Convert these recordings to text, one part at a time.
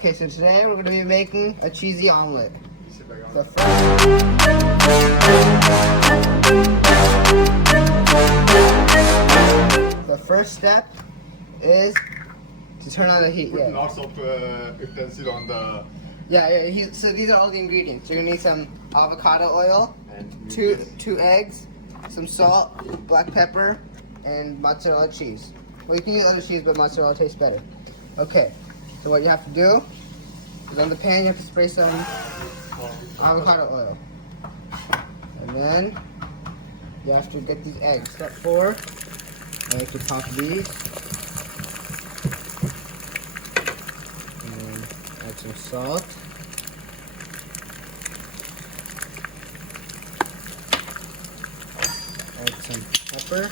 Okay, so today we're going to be making a cheesy omelet. The first step is to turn on the heat. Put lots of utensil on the... So these are all the ingredients. You're going to need some avocado oil, and two eggs, some salt, black pepper, and mozzarella cheese. Well, you can use other cheese, but mozzarella tastes better. Okay, so what you have to do is on the pan you have to spray some avocado oil. And then you have to get these eggs. Step 4, I like to pop these. And then add some salt. Add some pepper.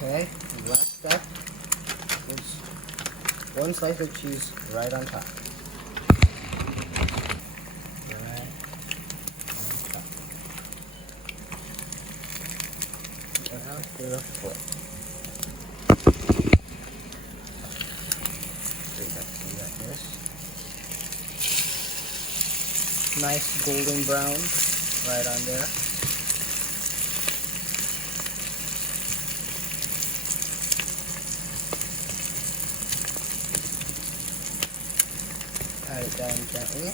Okay, the last step is 1 slice of cheese right on top. Right on top. And now give it a flip. So you have to see like this. Nice golden brown right on there. Pat it down gently.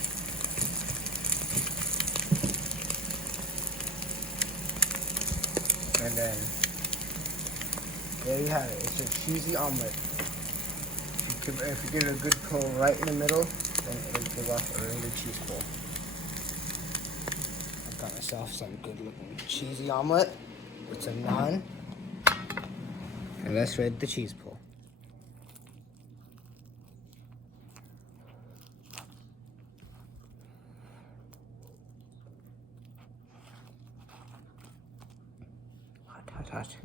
And then there you have it. It's a cheesy omelet. If you give it a good pull right in the middle, then it'll give off a really cheese pull. I've got myself some good looking cheesy omelet with some naan. And let's read the cheese pull. Hot. Hot.